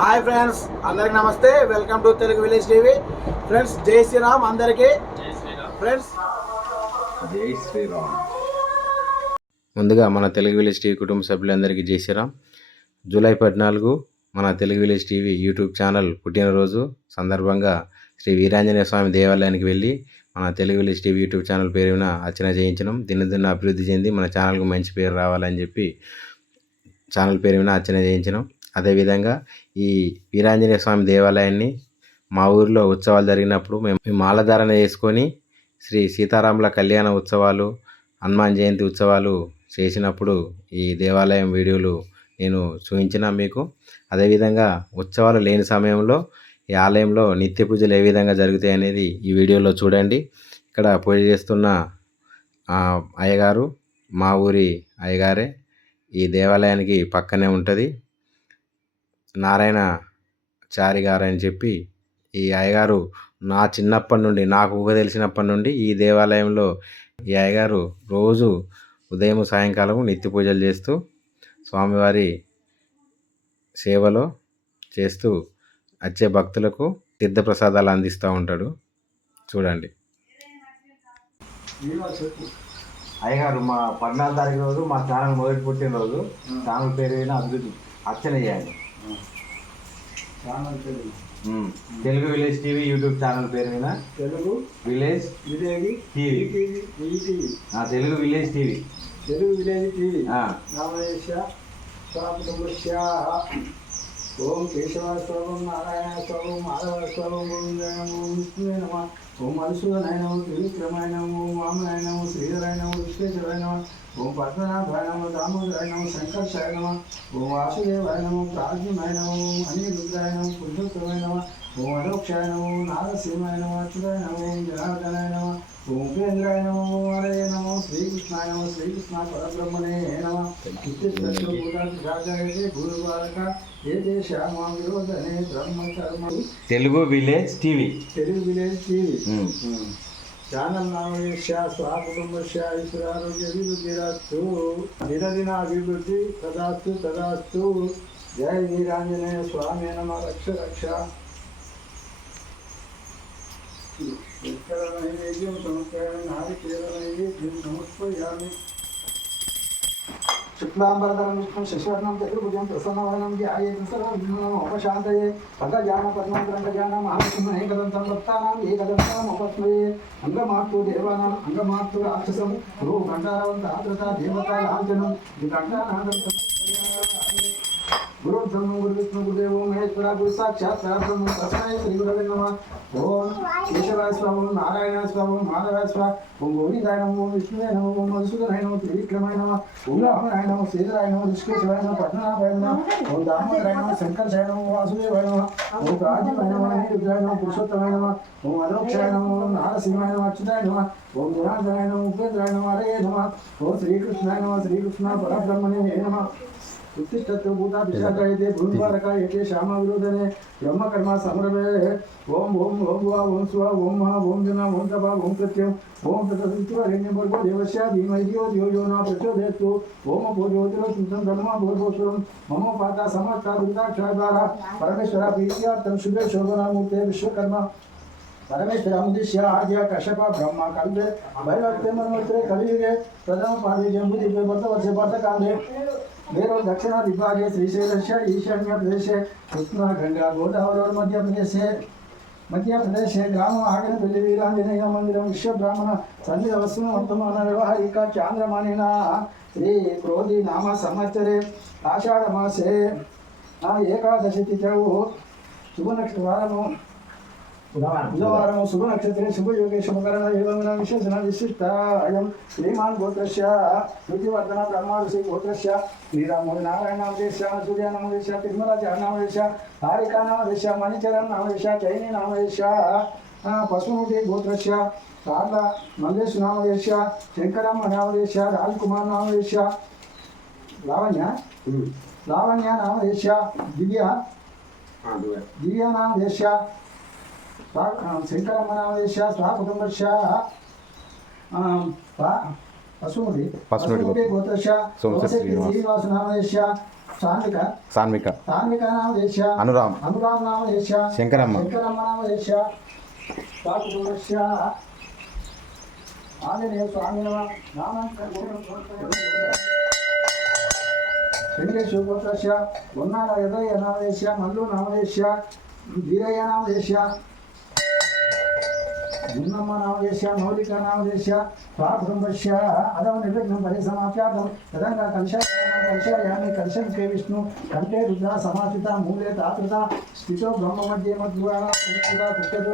Hi friends అందరికి నమస్తే. Welcome to Telugu village TV friends జై శ్రీరామ్ అందరికీ. ఫ్రెండ్స్ జై శ్రీరామ్. ముందుగా మన తెలుగు విలేజ్ టీవీ కుటుంబ సభ్యులందరికీ జై శ్రీరామ్. జూలై పద్నాలుగు మన Telugu village TV YouTube channel పుట్టినరోజు సందర్భంగా శ్రీ వీరాంజనేయ స్వామి దేవాలయానికి వెళ్ళి మన Telugu village TV YouTube channel పేరున అర్చన చేయించడం దినదిన అభివృద్ధి చెంది మన ఛానల్కు మంచి పేరు రావాలని చెప్పి ఛానల్ పేరున అర్చన చేయించడం. అదేవిధంగా ఈ వీరాంజనేయ స్వామి దేవాలయాన్ని మా ఊరిలో ఉత్సవాలు జరిగినప్పుడు మేము మేము మాలధారణ చేసుకొని శ్రీ సీతారాముల కళ్యాణ ఉత్సవాలు హనుమాన్ జయంతి ఉత్సవాలు చేసినప్పుడు ఈ దేవాలయం వీడియోలు నేను చూపించిన మీకు. అదేవిధంగా ఉత్సవాలు లేని సమయంలో ఈ ఆలయంలో నిత్య పూజలు ఏ విధంగా జరుగుతాయి అనేది ఈ వీడియోలో చూడండి. ఇక్కడ పూజ చేస్తున్న అయ్యగారు మా ఊరి అయ్యగారే ఈ దేవాలయానికి పక్కనే ఉంటుంది. నారాయణ చారి గారు అని చెప్పి ఈ అయ్యగారు నా చిన్నప్పటి నుండి నాకు ఊహ తెలిసినప్పటి నుండి ఈ దేవాలయంలో ఈ అయ్యగారు రోజు ఉదయం సాయంకాలం నిత్య పూజలు చేస్తూ స్వామివారి సేవలో చేస్తూ వచ్చే భక్తులకు తీర్థప్రసాదాలు అందిస్తూ ఉంటాడు. చూడండి. అయ్యగారు మా పద్నాలుగు తారీఖు రోజు మా ఛానల్ మొదటి పుట్టినరోజు ఛానల్ పేరు అయినా అభివృద్ధి అర్చన చేయండి. Telugu village TV YouTube channel పేరు మీద Telugu. Village village TV. TV. ఆ, Telugu village TV. Telugu village TV. ఓం కేశవ స్వరం నారాయణ స్వరం మాధవ స్వరం ఓం విష్ణువే నమ ఓం మధుసూదనాయ నమ త్రివిక్రమాయ నమ ఓం వామనాయ నమ శ్రీధరాయ నమ విశ్వేశ్వరాయ నమ ఓం పద్మనాభాయ నమ దామోదరాయ నమ శంకర్షాయ నమ ఓం వాసుదేవాయ నమ ప్రాజ్ఞాయ నమ ఓం అనిరుద్రాయ నమ పురుషోత్తమాయ నమ ఓం అలోక్షాయ నమ నారసింహాయ నమ అచ్యుతాయ నమ ఓం జనార్దనాయ నమ ఓం ఉపేంద్రాయ నమ ఓం హరయ నమ శ్రీకృష్ణాయ నమ శ్రీకృష్ణ పరబ్రహ్మణే నమ. ఇత్యుత్పత్తి గురు బాలక ఏ విరోధనే బ్రహ్మ కర్మ. Telugu village TV. Telugu village TV. ఉమ్. ఛానల్ నామేశ్య స్వాకుటుంబస్య ఈశ్వరారోగ్య అభివృద్ధిరస్తు దినదిన అభివృద్ధి తదాస్తు తదాస్తు జయ వీరాంజనేయ స్వామి నమ రక్ష రక్ష ఇక్కడ నైవేద్యం సమర్పయామి నారికేల నైవేద్యం సమర్పయామి శుక్లాంబరధరం విష్ణు శశివర్ణం చతుర్భుజం ప్రసన్నవనం ధ్యాయేతం సర్వవిఘ్నం ఉపశాంతయే పదజాన పద్మంతరంగజాన మహాసింహ ఏకదంతం వక్తానాం ఏకదంతం ఉపస్మయే అంగమార్తు దేవానాం అంగమార్తు రాక్షసం గురు కంఠారవంత ఆదృత దేవత లాంఛనం ఈ కంఠానాదం గురు బ్రహ్మ గురు విష్ణు గురుదేవ మహేశ్వర గురు సాక్షాత్ పరబ్రహ్మ తస్మై శ్రీ గురవే నమ. ఓం కేశవాయ స్వామి ఓం నారాయణ స్వామి ఓం మాధవాయ స్వామి ఓం గోవిందాయ నమ ఓం విష్ణువే నమ ఓం మధుసూదనాయ నమ త్రివిక్రమాయ నమ. ఓం రామనాయ నమ శ్రీధరాయ నమ ఋషికేశవాయ నమ పద్మనాభాయ నమ. ఓం దామోదరాయ నమ శంకర్షాయ నమ వాసుదేవాయ నమ. ఓం రాజీవాయ నమ రుద్రాయ నమ పురుషోత్తమాయ నమ. ఓం అలోక్షాయ నమ ఓం నారసింహాయ నమ అచ్యుతాయ నమ. ఓం జనార్దనాయ నమ ఉపేంద్రాయ నమ హరే నమ. ఓం శ్రీకృష్ణాయ నమ శ్రీకృష్ణ పరబ్రహ్మణే నమ. उत्तिष्ठत्व भूताभिषाकायते भूमिपारकायते श्यामविरोधने ब्रह्मकर्मा संरभे ओम ओम ओम वा ओम स्व ओम महा ओम जना ओम तपा ओम प्रत्यम ओम तत्सवितुर्वरेण्यं भर्गो देवस्य धीमहि धियो धियो यो न प्रचोदयतु ओम भोजोतिरो सुतं ब्रह्म भोर्भोसुरं मम पाता समर्था दुर्गाक्षाद्वारा परमेश्वरा प्रीत्यार्थं शुभे शोभनामूर्ते विश्वकर्मा परमेश्वर अमुदिश्य आद्य कश्यप ब्रह्म कल्पे भैरवते मनोत्रे कलियुगे प्रथम पादे जम्बुदीपे भरतवर्षे भरतकाले ಬೇರೆ ದಕ್ಷಿಣ ದಿಗ್ಭಾಗೆ ಶ್ರೀಶೈಲಸ್ಯ ಈಶಾನ್ಯ ಪ್ರದೇಶ ಕೃಷ್ಣ ಗಂಗಾ ಗೋದಾವರಿ ಮಧ್ಯಪ್ರದೇಶ ಮಧ್ಯಪ್ರದೇಶ ಗ್ರಾಮ ಆಗಿನದಲ್ಲಿ ವೀರಾಂಜನೇಯ ಮಂದಿರ ವಿಶ್ವಬ್ರಾಹ್ಮಣ ಸಂಧಿ ವಸ್ತು, ವರ್ತಮಾನ ವ್ಯವಹಾರಿಕ, ಚಾಂದ್ರಮಾನಿನ, ಶ್ರೀ ಕ್ರೋಧಿ ನಾಮ ಸಂವತ್ಸರೆ ಆಷಾಢ ಮಾಸೆ ಏಕಾದಶಿ ತಿಥವು ಶುಭ ನಕ್ಷತ್ರವಾರವು उदाहरणं शुभनक्षत्रे शुभयोगे शुभकरण एवं विशेषण विशिष्टा अयं श्रीमान् गोत्रस्य श्रुतिवर्धन ब्रह्माविषि गोत्रस्य श्रीरामोनारायणामदेश्याम सूर्यानामदेश तिरुमलाचारनामदेश हारिकानामदेश मणिचरन्नामदेश चैनीनामदेश పశుమూటి గోత్రశ రాళ్ళ మల్లేశ్ నామదేశ శంకరమ్మ నామదేశ రాజ్ కుమార్ నామదేశ లావణ్య లావణ్య నామదేశ దివ్య దివ్య నామదేశ శంకరమ్మ నామదేశ స్వకుటుంబస్య పసుముడి పసుముడి పసుముడి గోత్రశ సోమశేఖర సోమశేఖర శ్రీనివాస్. శ్రీనివాస నామదేశ సాన్విక. సాన్విక. సాన్విక నామదేశ అనురామ్. అనురామ్ నామదేశ శంకరమ్మ. శంకరమ్మ నామదేశ సాకుదోష ఆంజనేయ స్వామి నమ వెంకటేశ్వర గోత్రశ ఉన్నాల యదయ నామదేశ మల్లు నామదేశ వీరయ్య నామదేశ भिन्नम्म नामदेश्य मौलिका नामदेश्य स्वार्थं पश्य अथवा निर्विघ्नं परिसमाप्यार्थं तदङ्गकंश కలశయామి కలశం కే విష్ణు కంఠే రుద్ర సమాసిత మూలే తాతృత స్థితో బ్రహ్మ మధ్య మధ్వాన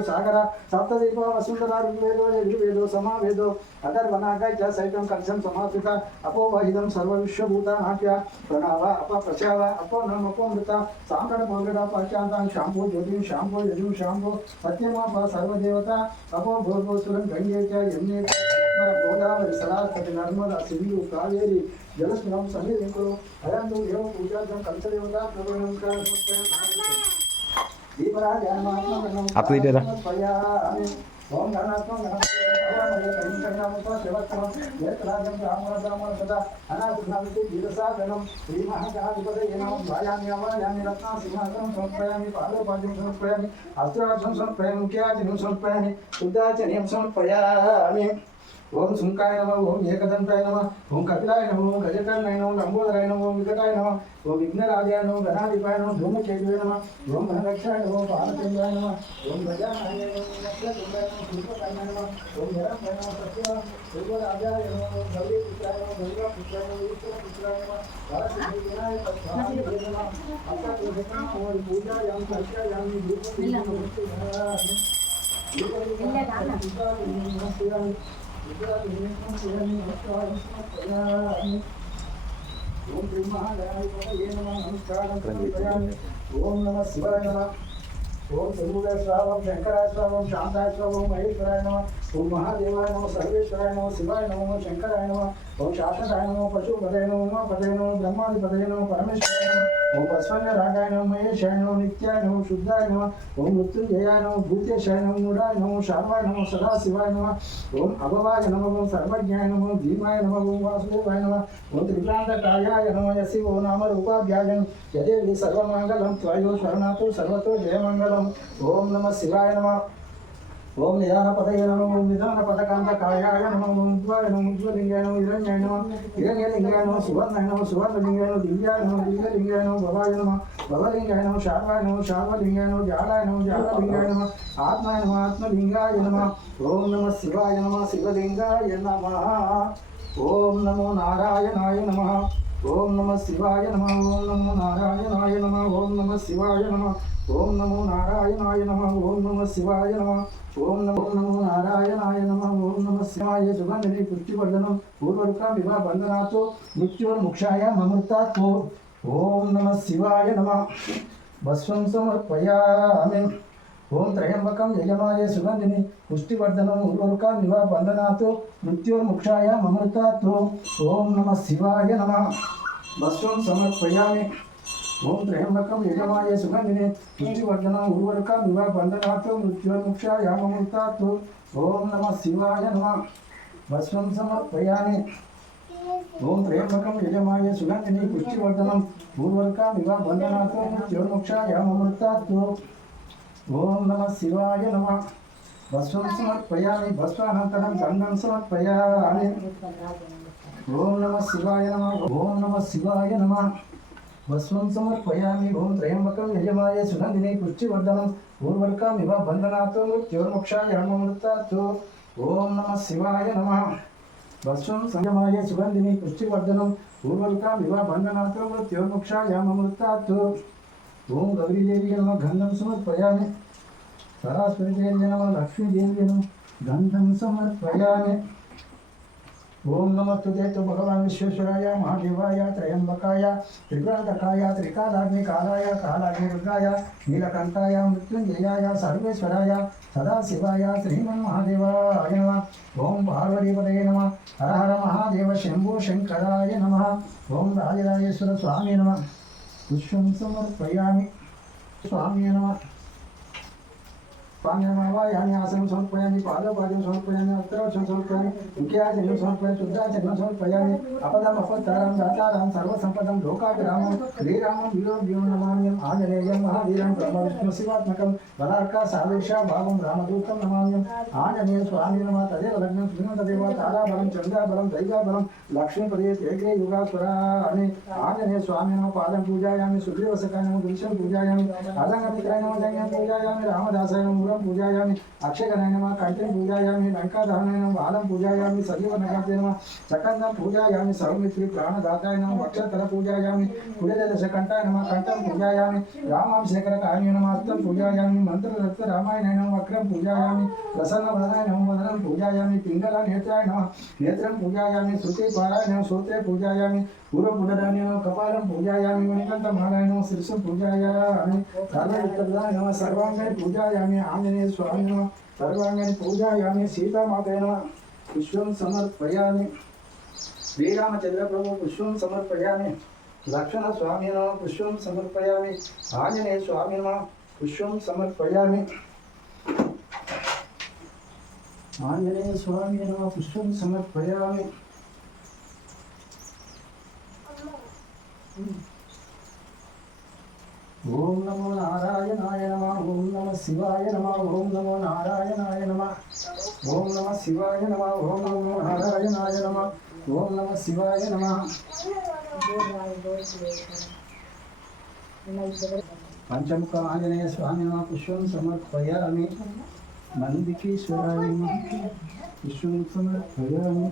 సాగర సప్తదీప వసుంధర ఋగ్వేదో యజుర్వేదో సమావేదో అగర్వనాగై చ సైతం కలశం సమాసిత అపోవహితం సర్వ విశ్వభూత నాట్య ప్రణావ అప ప్రశావ అపో నమకోమృత సాంకట మౌగడ పశ్చాంతాం శాంభో జ్యోతి శాంభో యజు శాంభో సత్యమాప సర్వదేవత అపో భోర్భోసురం గంగే చ యమునే మన గోదావరి సరస్వతి నర్మద సింధు కావేరి జలస్మిరం సన్నిధింకులు అయందు దేవ పూజార్థం ఇటురా. ఓం గణాత్మం సమర్పయామి. పాదోపాద్యం సమర్పయామి. అస్త్రార్థం సమర్పయామి. ముఖ్యాచనం సమర్పయామి. సమర్పయామి. ఓం శుంకాయ నమ ఓం ఏకదంతాయ నమ ఓం కపిలాయ నమ ఓం గజకర్ణాయ నమ లంబోదరాయ నమ ఓం వికటాయ నమ ఓం విఘ్నరాజాయ నమ గణాధిపాయ నమ ధూమకేతువే నమ ఓం ఘనరక్షాయ నమ పాలచంద్రాయ నమ ఓం గజానాయ నమ నక్షత్రాయ నమ ఓం నిరంభయ నమ సత్య శివరాజాయ నమ ఓం గౌరీ పుత్రాయ నమ గౌరీ పుత్రాయ నమ ఈశ్వర పుత్రాయ నమ వినాయక స్వామి నమ అక్క ఓం పూజాయాం కర్షయామి దీపం దీపం ఓం నమ శివాయ నమ ఓం శంభురాయ స్వావం శంకరాయ స్వావం శాంతాయ స్వావం మహేశ్వరాయ నమ ఓం మహాదేవాయ నమ సర్వేశ్వరాయ నమ శివాయ నమ శంకరాయ నమ ఓం శాశ్వతాయ నమ పశుపదయ నమ ఉమాపదయ నమ బ్రహ్మాధిపదయ నమ పరమేశ్వరాయ నమ ఓం పశ్వంగ రాగాయ నమ మహేశాయ నమ నిత్యాయ నమ శుద్ధాయ నమ ఓం మృత్యుంజయాయ నమ భూతేశాయ నమ మూఢాయ నమ శార్వాయ నమ సదాశివాయ నమ ఓం అభవాయ నమ ఓం సర్వజ్ఞాయ నమ భీమాయ నమ ఓం వాసుదేవాయ నమ ఓం త్రిభ్రాంతకాయాయ నమ యసి ఓ నామ రూపాభ్యాజం యదేవి సర్వమంగళం త్వయో శరణాతో సర్వతో జయమంగళం. ఓం నమ శివాయ నమ. ఓం నిదాన పదయ నమ ఓం నిదాన కాయాయ నమో ఓం ఉద్వాయ నమ ఉజ్వలింగాయ నమ హిరణ్యాయ నమో హిరణ్యలింగాయ నమో సువర్ణాయ నమో సువర్ణలింగాయ నమో దివ్యాయ నమో దివ్యలింగాయ నమో భవాయ నమో భవలింగాయ నమో శార్వాయ నమో శార్వలింగాయ నమో జాలాయ నమో జాలలింగాయ నమో ఆత్మాయ నమో ఆత్మలింగాయ నమ ఓం నమ శివాయ నమ శివలింగాయ నమ ఓం నమో నారాయణాయ నమ. ఓం నమ శివాయ నమ ఓం నమో నారాయణాయ నమ ఓం నమ శివాయ నమ ఓం నమో నారాయణాయ నమ ఓం నమ శివాయ నమ ఓం నమో నమో నారాయణాయ నమ ఓం నమ శివాయ సుగంధిని పుష్టివర్ధనం పూర్వరుక వివా బంధనాతో మృత్యుర్ముక్షాయ మమృతాతో ఓం నమ శివాయ నమ. భస్వం సమర్పయామి. ఓం త్రయంబకం యజమాయ సుగంధిని పుష్టివర్ధనం ఉర్వరుక నివా బంధనాతో మృత్యుర్ముక్షాయ మమృతాతో ఓం నమ శివాయ నమ. భస్వం సమర్పయామి. ఓం త్రయంబకం యజమాయ సుగంధిని పుష్టివర్ధనం ఉర్వరుక నివా బంధనాతో మృత్యుర్ముక్షాయ మమృతాతో ఓం నమ శివాయ నమ. భస్వం సమర్పయామి. ఓం త్రయంబకం యజమాయ సుగంధిని పుష్టివర్ధనం పూర్వక వివ బంధనాతో మృత్యోర్ముక్షాయ మమృతాతో ఓం నమ శివాయ నమ. భస్వం సమర్పయామి భస్వానంతరం గంధం సమర్పయామి. ఓం నమ శివాయ నమ ఓం నమ శివాయ నమ. భస్వం సమర్పయామి ఓం త్రయంబకం యజమాయ సుగంధిని పుష్టివర్ధనం. పూర్వకామివ బంధనాతో మృత్యోర్ముక్షాయ మమృతాతో ఓం నమ శివాయ నమ. భస్వం సంయమాయ సుగంధిని పుష్టివర్ధనం. పూర్వకామివ బంధనాతో మృత్యోర్ముక్షాయ మమృతాతో ఓం గౌరీదేవి నమ గంధం సమర్పయామి. సరస్వతీదేవి నమ లక్ష్మీదేవి నమ గంధం సమర్పయామి. ఓం నమస్తు తు భగవాన్ విశ్వేశ్వరాయ మహాదేవాయ త్రయంబకాయ త్రిపురాధకాయ త్రికాలాగ్ని కాలాయ కాలాగ్ని నీలకంఠాయ మృత్యుంజయాయ సర్వేశ్వరాయ సదాశివాయ శ్రీమన్మహాదేవాయ నమ. ఓం పార్వతీపదయ నమ. హర హర మహాదేవ శంభో శంకరాయ నమ. ఓం రాజరాజేశ్వర స్వామి నమ. పుష్పం సమర్పయామి స్వామి నమ स्वाम्यमावायामि आसनं समर्पयामि पादपाद्यं समर्पयामि अस्तरवचनं समर्पयामि मुख्याचनं समर्पयामि शुद्धाचनं समर्पयामि अपदम् अपत्तारां दातारां सर्वसम्पदं लोकाभिरामं श्रीरामं वीरं व्यों नमाम्यम् आञ्जनेयं महावीरं ब्रह्मविष्णुशिवात्मकं बलार्का साधुषा भावं रामदूतं नमाम्यम् आञ्जनेय स्वामी नमः तदेव लक्ष्मीपदे तेग्रे युगासुराणि आञ्जनेय स्वामी नमः पादं पूजायामि, सुग्रीवसखाय नमः पुरुषं पूजायामि अजङ्गमित्राय नमः पूजायामि, रामदासाय नमः पूजायामि अक्षगणाय नमः कण्ठं पूजायामि लङ्कादहनाय नमः, बालं पूजायामि सजीवनगाभ्य नमः सकन्दं पूजायामि सौमित्रि प्राणदाताय नमः वक्षतल पूजायामि, कुलदशकण्ठाय नमः, कण्ठं पूजायामि रामाभिषेकरकाय नमः हस्तं पूजायामि, मन्त्रदत्त रामायणाय नमः, वक्रं पूजायामि, प्रसन्नवदनाय नमः, वदनं पूजायामि पिङ्गलनेत्राय नमः, नेत्रं पूजायामि श्रुतिपाराय नमः श्रोत्रे पूजायामि पूर्वपुटदान्य नमः, कपालं पूजायामि, मणिकण्ठमालाय नमः शीर्षं पूजायामि सर्वविक्रदाय नमः सर्वाङ्गे पूजायामि आङ्ग మాలాయ నమ శిరసం పూజాయామి సర్వయుక్తదాయ నమ సర్వాంగాన్ని పూజాయామి ఆంజనేయ స్వామి నమ సర్వాంగాన్ని పూజాయామి సీతామాతయ నమ పుష్పం సమర్పయామి శ్రీరామచంద్ర ప్రభు పుష్పం సమర్పయామి లక్ష్మణ స్వామి నమ పుష్పం సమర్పయామి ఆంజనేయ స్వామి నమ పుష్పం సమర్పయామి ఆంజనేయ స్వామి నమ పుష్పం సమర్పయామి ఓం నమో నారాయణాయ నమ. ఓం నమ శివాయ నమ. ఓం నమో నారాయణాయ నమ. ఓం నమ శివాయ నమ. ఓం నమో నారాయణాయ నమ. ఓం నమ శివాయ నమ. పంచముఖ ఆంజనేయ స్వామి నమ. పుష్పం సమర్పయామి. నందికీశ్వరాయ నమ పుష్పం సమర్పయామి.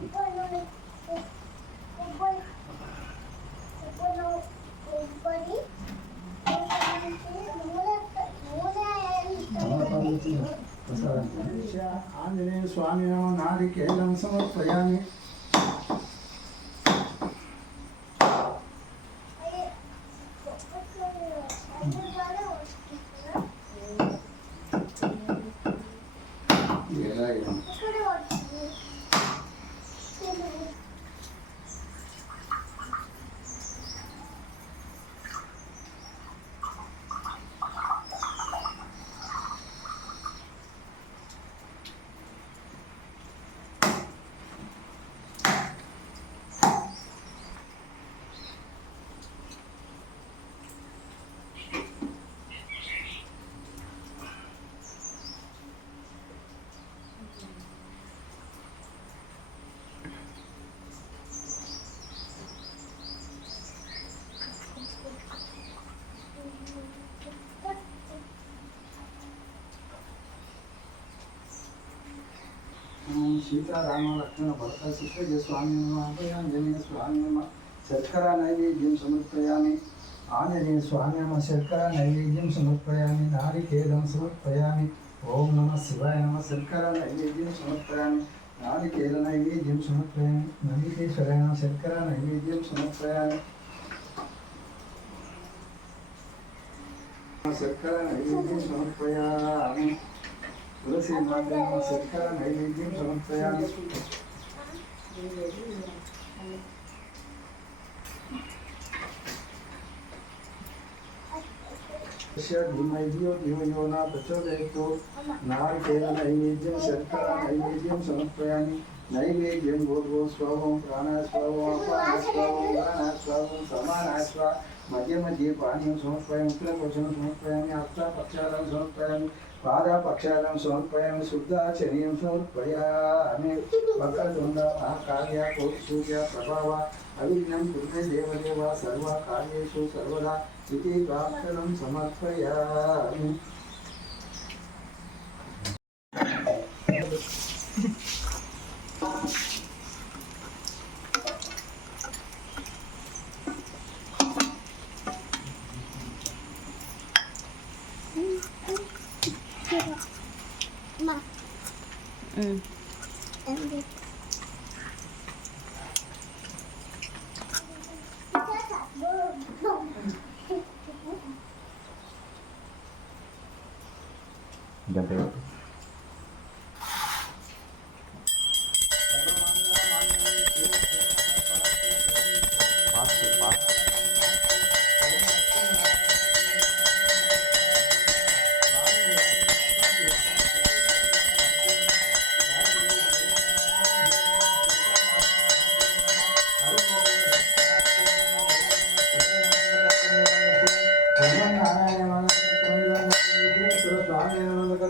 ఆంజనేయ స్వామి నమ నారికేళం సమర్పయామి. సీతారామ లక్ష్మణ భరత శిష్య స్వామి ఆంజనేయ స్వామి శర్కర నైవేద్యం సమర్పయామి. ఆంజనేయ స్వామి శర్కర నైవేద్యం సమర్పయామి. నారికేదం సమర్పయామి. ఓం నమ శివాయ నమ శర్కర నైవేద్యం సమర్పయామి. నారికేల నైవేద్యం సమర్పయామి. నందికేశ్వరాయ శర్కర నైవేద్యం సమర్పయామి. శర్కర నైవేద్యం సమర్పయామి. తులసి మాధ్యమ శర్కర నైవేద్యం సమర్పయామి ధీమయో ధిమయో నా ప్రచోదయతో నారికేల నైవేద్యం శర్కర నైవేద్యం సమర్పయామి నైవేద్యం భూర్భో స్వభం ప్రాణస్వభం అపానస్వభం ప్రాణస్వభం సమానస్వ మధ్య మధ్య పానీయం సమర్పయామి ఉత్తరకోశం సమర్పయామి హస్తపక్షాలను సమర్పయామి पादपक्षादं समर्पयामि शुद्धाचरणीयं समर्पयामि। वक्रतुण्डः कार्या कौत्सूर्य प्रभावा अविघ्नं कुर्मे देवदेव, सर्वकार्येषु सर्वदा इति प्रार्थनं समर्पयामि। ప్రార్థనం సమర్పయామి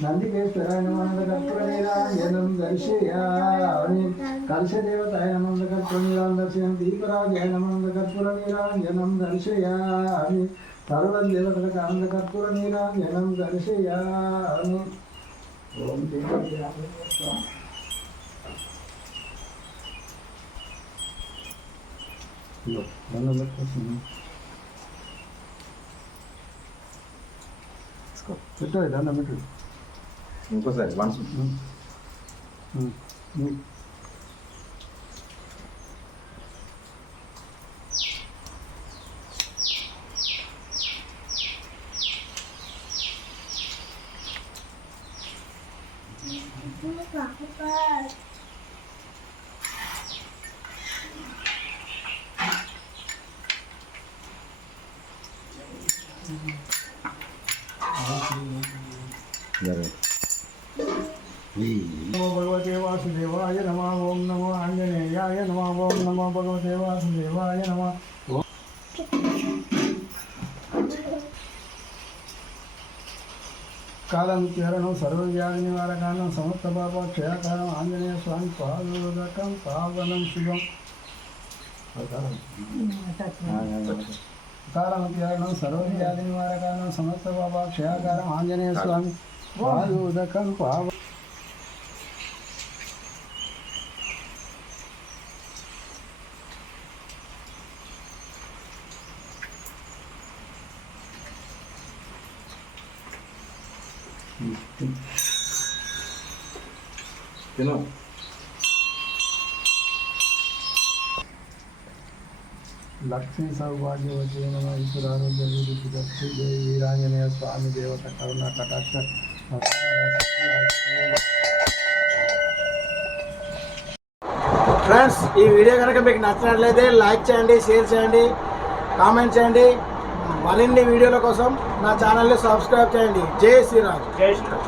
నమందకర్పణీరాజనం దర్శయామి కలశదేవతాయ నమందకర్పణీరాం దర్శయం దీపరాజాయ నమందకర్పూరనీరాంజనం దర్శయామి సర్వదేవతలకు ఆనందకర్పూరనీరాంజనం దర్శయామి ఓం దీపరాజాయ దండం పెట్టుకోవచ్చు పెట్టు దండం పెట్టు ఇంకోసారి వన్స్ నమో కాలం కేరణం సర్వవ్యాధి నివారకానం సమస్త బాబా క్షయకాలం ఆంజనేయ స్వామి పాదోదకం పావనం శివం కాలం కేరణం సర్వవ్యాధి నివారకానం సమస్త బాబా క్షయాకారం ఆంజనేయ స్వామి పాదోదకం పావ తిను. లక్ష్మీ ఈశ్వరారోగ్య జయ వీరాంజనేయ స్వామి దేవత కరుణ కటాక్ష ఫ్రెండ్స్ ఈ వీడియో కనుక మీకు నచ్చినట్లయితే లైక్ చేయండి షేర్ చేయండి కామెంట్ చేయండి. మరిన్ని వీడియోల కోసం నా ఛానల్ని సబ్స్క్రైబ్ చేయండి. జై శ్రీరామ్. జై శ్రీరామ్.